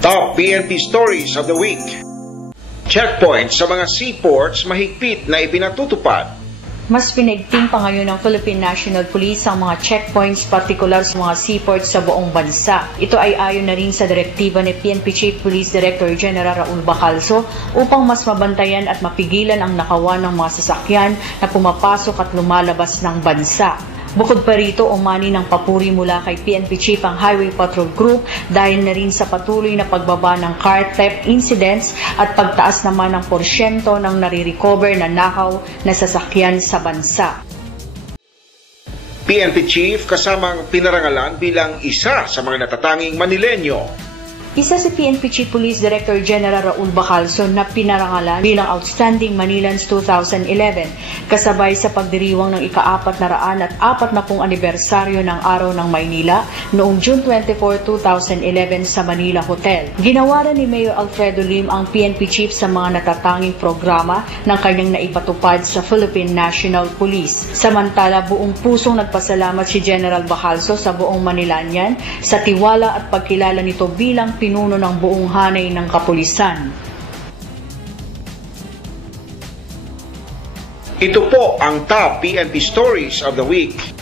Top PNP Stories of the Week. Checkpoints sa mga seaports mahigpit na ipinatutupad. Mas pinigting pa ngayon ng Philippine National Police ang mga checkpoints, partikular sa mga seaports sa buong bansa. Ito ay ayon na rin sa direktiba ni PNP Chief Police Director General Raul Bacalzo upang mas mabantayan at mapigilan ang nakawan ng mga sasakyan na pumapasok at lumalabas ng bansa. Bukod pa rito, umani ng papuri mula kay PNP Chief ang Highway Patrol Group dahil na rin sa patuloy na pagbaba ng car theft incidents at pagtaas naman ng porsyento ng nare-recover na nakaw na sasakyan sa bansa. PNP Chief kasamang pinarangalan bilang isa sa mga natatanging Manilenyo. Isa si PNP Chief Police Director General Raul Bacalzo na pinarangalan bilang Outstanding Manilans 2011 kasabay sa pagdiriwang ng ika-440 anibersaryo ng Araw ng Maynila noong June 24, 2011 sa Manila Hotel. Ginawaran ni Mayor Alfredo Lim ang PNP Chief sa mga natatanging programa ng kanyang naipatupad sa Philippine National Police. Samantala, buong pusong nagpasalamat si General Bacalzo sa buong Manilanian sa tiwala at pagkilala nito bilang pinuno ng buong hanay ng kapulisan. Ito po ang top PNP Stories of the Week.